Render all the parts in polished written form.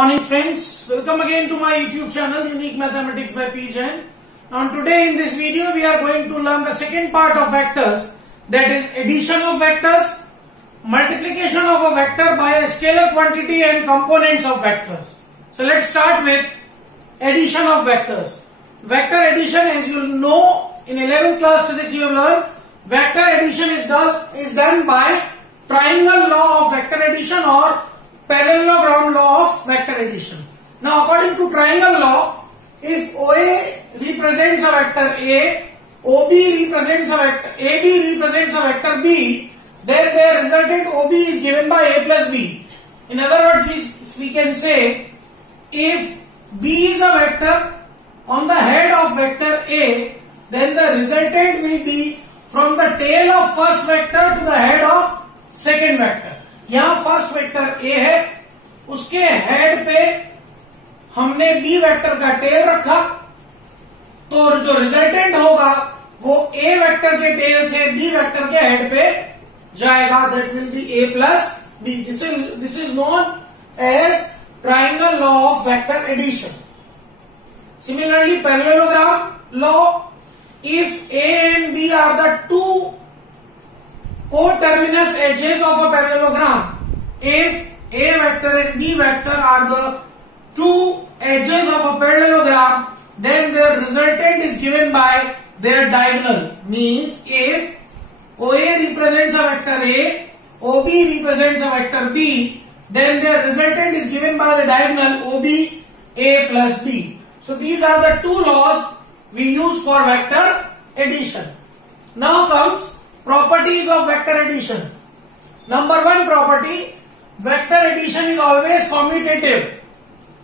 Morning friends, welcome again to my YouTube channel Unique Mathematics by P. Jain. Now today in this video we are going to learn the second part of vectors, that is addition of vectors, multiplication of a vector by a scalar quantity and components of vectors. So let's start with addition of vectors. Vector addition, as you know, in 11th class physics you have learned, vector addition is done by triangle law of vector addition or parallelogram law of vector addition. Now according to triangle law, if OA represents a vector A, OB represents a vector, AB represents a vector B, then their resultant OB is given by A plus B. In other words, we can say if B is a vector on the head of vector A, then the resultant will be from the tail of first vector to the head of second vector. यहाँ first vector A है, उसके head पे हमने B vector का tell रखा, तो जो resultant होगा वो A वेक्टर के टेल से B वेक्टर के हेड पे जाएगा. That will be A plus B. This is known as triangle law of vector addition. Similarly parallelogram law, if A and B are the two coterminous edges of a parallelogram, if A vector and B vector are the two edges of a parallelogram, then their resultant is given by their diagonal. Means if OA represents a vector A, OB represents a vector B, then their resultant is given by the diagonal OB A plus B. So these are the two laws we use for vector addition. Now comes properties of vector addition. Number one property, vector addition is always commutative.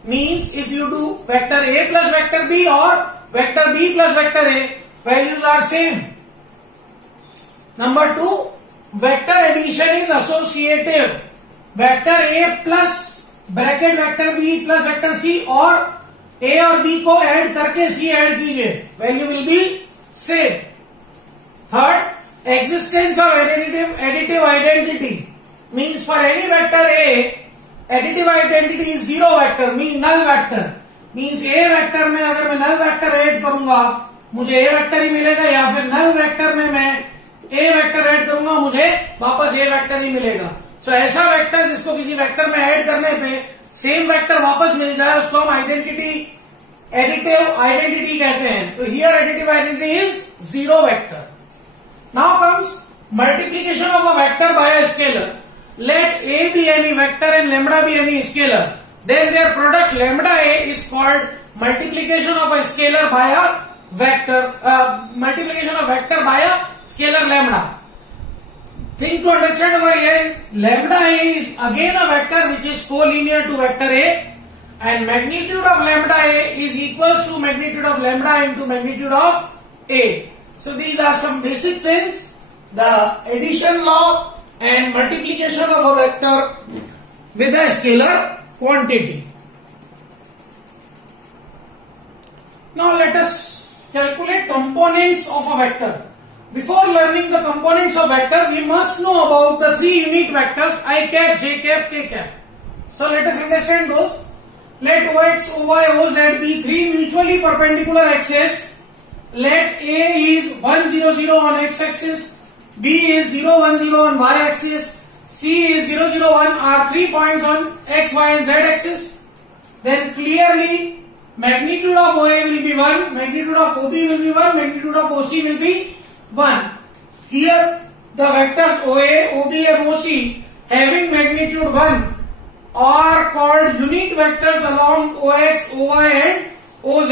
Means if you do vector A plus vector B or vector B plus vector A, values are same. Number two, vector addition is associative. Vector A plus bracket vector B plus vector C और A और B को add करके C add कीजिए, value will be same. Third, existence of additive identity. Means for any vector A, additive identity is zero vector, means null vector. Means A vector में अगर मैं null vector add करूंगा मुझे A vector ही मिलेगा, या फिर null vector में मैं A vector ऐड करूंगा मुझे वापस A vector ही मिलेगा. So ऐसा वेक्टर जिसको किसी वेक्टर में ऐड करने पे सेम वेक्टर वापस मिल जाए उसको हम एडिटिव आइडेंटिटी कहते हैं. तो here additive identity is zero vector. Now comes multiplication of a vector by a scalar. Let A be any vector and lambda be any scalar. Then their product lambda A is called multiplication of a scalar by a vector. Multiplication of vector by a scalar lambda. Thing to understand over here is lambda A is again a vector which is collinear to vector A, and magnitude of lambda A is equals to magnitude of lambda into magnitude of A. So these are some basic things, the addition law and multiplication of a vector with a scalar quantity. Now let us calculate components of a vector. Before learning the components of vector, we must know about the three unit vectors I cap, j cap, k cap. So let us understand those. Let OX, OY, OZ be three mutually perpendicular axes. Let A is 1, 0, 0 on x-axis, B is 0, 1, 0 on y-axis, C is 0, 0, 1 are 3 points on x, y and z axis. Then clearly magnitude of OA will be 1, magnitude of OB will be 1, magnitude of OC will be 1. Here the vectors OA, OB and OC having magnitude 1 are called unit vectors along OX, OY and OZ,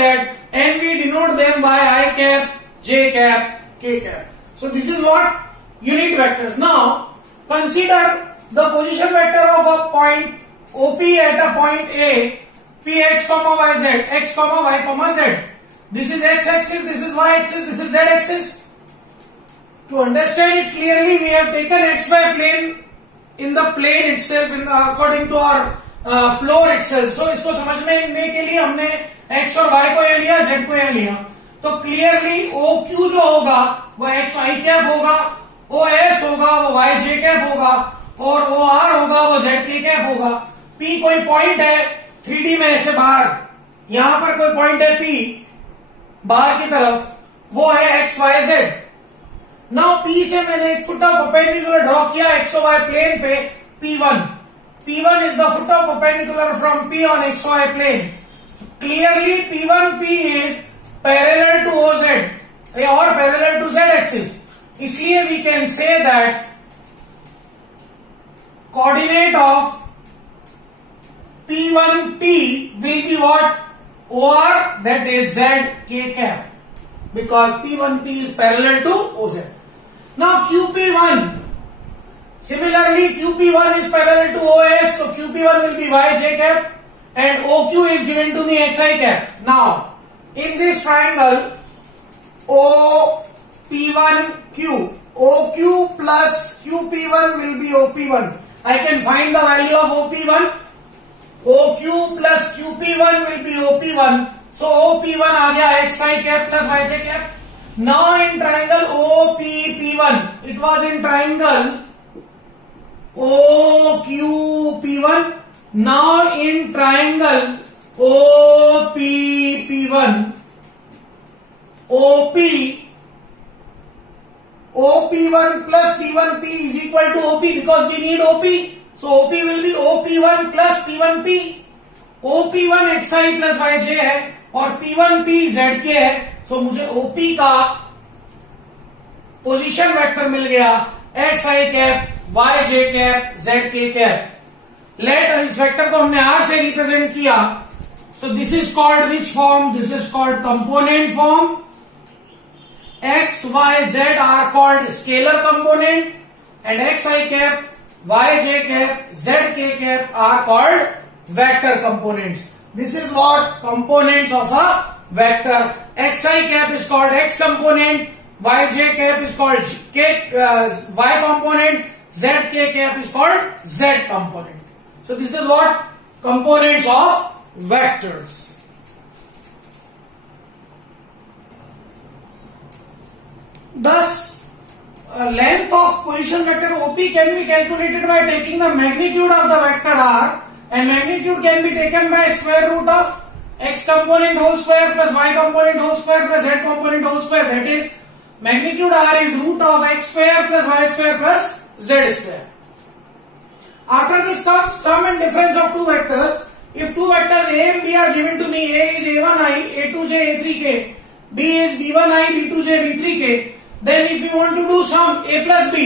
and we denote them by I cap, j cap, k cap. So this is what unit vectors. Now consider the position vector of a point OP at a point A, px, yz, x, y, z. This is x axis, this is y axis, this is z axis. To understand it clearly, we have taken xy plane in the plane itself, according to our floor itself. So इसको समझने के लिए हमने x और y को यहाँ लिया, z को यहाँ लिया. तो क्लियरली OQ जो होगा वो x i कैप होगा, OS होगा वो y j कैप होगा और OR होगा वो z k कैप होगा. P कोई पॉइंट है 3D में ऐसे बाहर, यहां पर कोई पॉइंट है P बाहर की तरफ, वो है X Y Z. Now P से मैंने एक फुट ऑफ परपेंडिकुलर ड्रॉ किया एक्स वाई प्लेन पे P1. P1 is the foot of perpendicular from P on XY plane. Clearly P1P is parallel to OZ or parallel to Z axis. इसलिए we can say that coordinate of P1P will be what? OR, that is Z K cap, because P1P is parallel to OZ. Now QP1. Similarly, QP1 is parallel to OS, so QP1 will be YJ cap and OQ is given to me XI cap. Now, in this triangle, OP1Q, OQ plus QP1 will be OP1. I can find the value of OP1. OQ plus QP1 will be OP1. So OP1 आ गया XI cap plus YJ cap. Now in triangle OPP1, it was in triangle OQP1. Now in triangle OPP1, OP1 plus P1P is equal to OP because we need OP. So OP will be OP1 plus P1P. OP1 XI plus YJ है और P1P ZK है, तो मुझे OP का position vector मिल गया XI cap YJ cap ZK cap. Let इस vector को हमने R से रिप्रेजेंट किया. So this is called which form? This is called component form. X, Y, Z are called scalar component and XI cap, YJ cap, ZK cap are called vector components. This is what components of a vector. XI cap is called X component, YJ cap is called Y component, ZK cap is called Z component. So this is what components of vectors. Thus, length of position vector OP can be calculated by taking the magnitude of the vector R, and magnitude can be taken by square root of X component whole square plus Y component whole square plus Z component whole square. That is, magnitude R is root of X square plus Y square plus Z square. After this comes sum and difference of two vectors. If two vectors A and B are given to me, A is A1i, A2j, A3k, B is B1i, B2j, B3k, then if we want to do sum A plus B,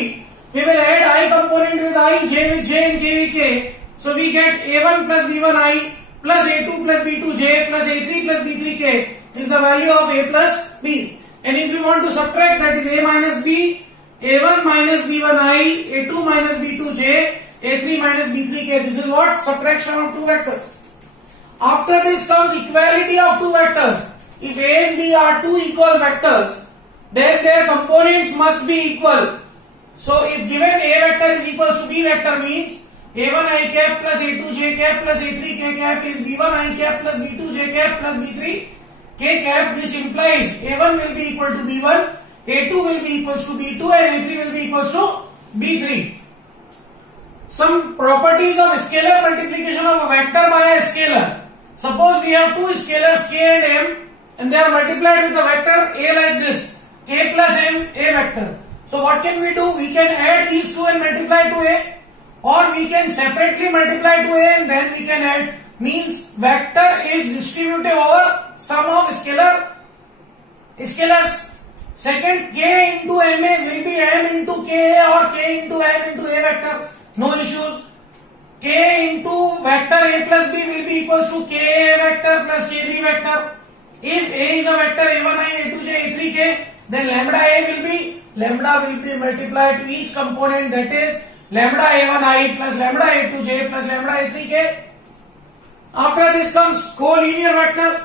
we will add I component with I, J with J and K with K. So we get A1 plus B1i plus A2 plus B2j plus A3 plus B3k is the value of A plus B. And if we want to subtract, that is A minus B, A1 minus B1i, A2 minus B2j, A3 minus B3k. This is what? Subtraction of two vectors. After this comes equality of two vectors. If A and B are two equal vectors, then their components must be equal. So if given A vector is equals to B vector means A1i cap plus A2j cap plus A3k cap is B1i cap plus B2j cap plus B3k cap. This implies A1 will be equal to B1, A2 will be equals to B2 and A3 will be equals to B3. Some properties of scalar multiplication of a vector by a scalar. Suppose we have two scalars K and M and they are multiplied with the vector A like this. A plus M, A vector. So what can we do? We can add these two and multiply to A, or we can separately multiply to A and then we can add. Means vector is distributive over sum of scalars. Second, K into MA will be M into KA or K into M into A vector. No issues. K into vector A plus B will be equals to KA vector plus KB vector. If A is a vector A1i, A2j, A3k, then lambda A will be multiplied to each component, that is lambda A1i plus lambda A2j plus lambda A3k. After this comes collinear vectors.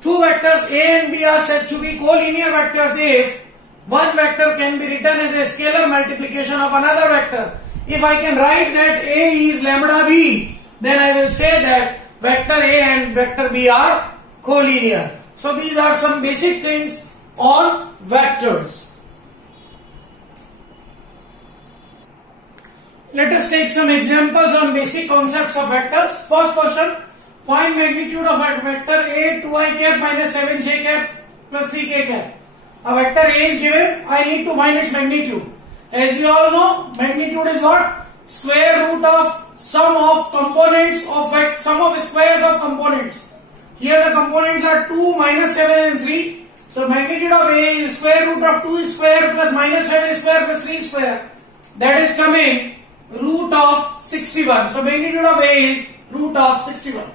Two vectors A and B are said to be collinear vectors if one vector can be written as a scalar multiplication of another vector. If I can write that A is lambda B, then I will say that vector A and vector B are collinear. So these are some basic things on vectors. Let us take some examples on basic concepts of vectors. First question, find magnitude of a vector A 2i cap minus 7j cap plus 3k cap. A vector A is given, I need to find its magnitude. As we all know, magnitude is what? Square root of sum of components of sum of squares of components. Here the components are 2, minus 7 and 3. So magnitude of A is square root of 2 square plus minus 7 square plus 3 square. That is coming root of 61. So magnitude of A is root of 61.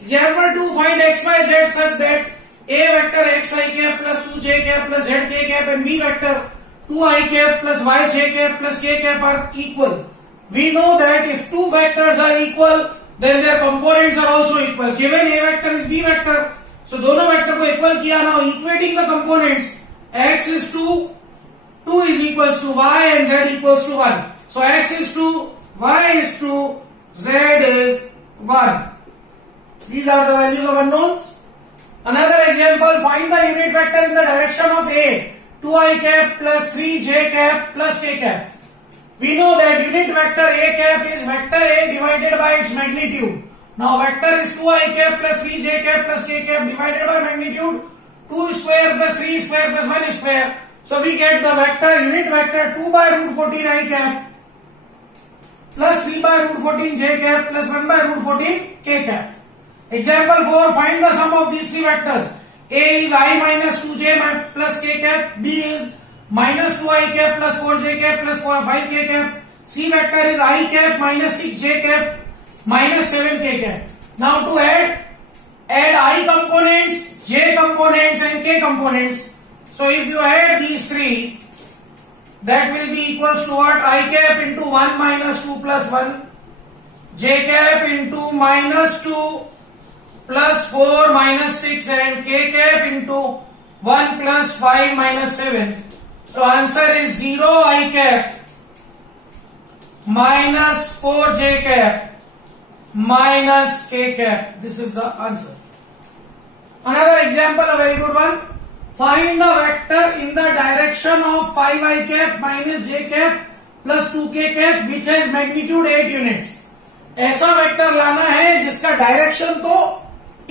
Example 2, find x, y, z such that A vector xi cap plus 2j cap plus zk cap and B vector 2i cap plus yj cap plus k cap are equal. We know that if two vectors are equal, then their components are also equal. Given A vector is B vector, so दोनों vector को equal किया. Now equating the components, x is 2, 2 is equals to y and z equals to 1. So x is 2, y is 2, z is 1. These are the values of unknowns. Another example, find the unit vector in the direction of A, 2i cap plus 3j cap plus k cap. We know that unit vector A cap is vector A divided by its magnitude. Now vector is 2i cap plus 3j cap plus k cap divided by magnitude 2 square plus 3 square plus 1 square. So we get the vector unit vector 2 by root 14 I cap plus 3 by root 14 j cap plus 1 by root 14 k cap. Example 4, find the sum of these three vectors. A is I minus 2j plus k cap, B is minus 2i cap plus 4j cap plus 5k cap, C vector is I cap minus 6j cap minus 7k cap. Now to add I components, j components and k components. So if you add these three, that will be equals to what? I cap into 1 minus 2 plus 1, j cap into minus 2 plus 4 minus 6 and k cap into 1 plus 5 minus 7. So answer is 0 I cap minus 4 j cap minus k cap. This is the answer. Another example, a very good one. Find the vector in the direction of 5i cap minus j cap plus 2k cap which has magnitude 8 units. ऐसा vector लाना है जिसका direction तो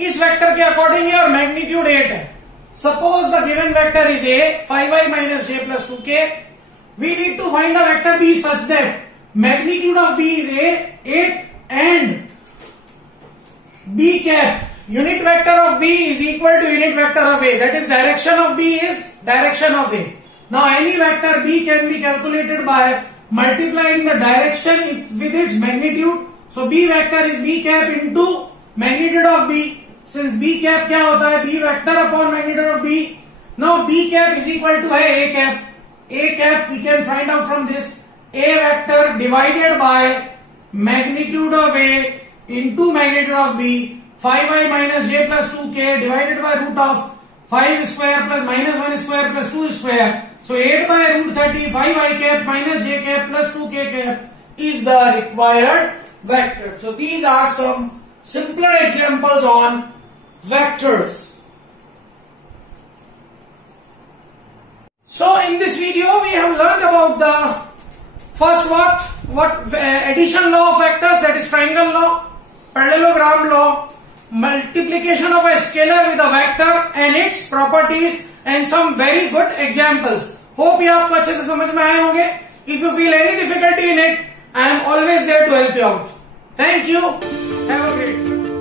इस vector के according है और magnitude 8 है. Suppose the given vector is A, 5i minus j plus 2k. We need to find a vector B such that magnitude of B is A, 8 and B cap, unit vector of B is equal to unit vector of A. That is direction of B is direction of A. Now any vector B can be calculated by multiplying the direction with its magnitude. So B vector is B cap into magnitude of B. Since B cap क्या होता है? B vector upon magnitude of B. Now B cap is equal to A cap. A cap we can find out from this. A vector divided by magnitude of A into magnitude of B. 5i minus j plus 2k divided by root of 5 square plus minus 1 square plus 2 square. So 8 by root 30, 5i cap minus j cap plus 2k cap is the required vector. So these are some simpler examples on vectors. So in this video we have learned about the first what addition law of vectors, that is triangle law, parallelogram law, multiplication of a scalar with a vector and its properties and some very good examples. Hope ये आपको अच्छे से समझ में आए होंगे. If you feel any difficulty in it, I am always there to help you out. Thank you. Have a great day.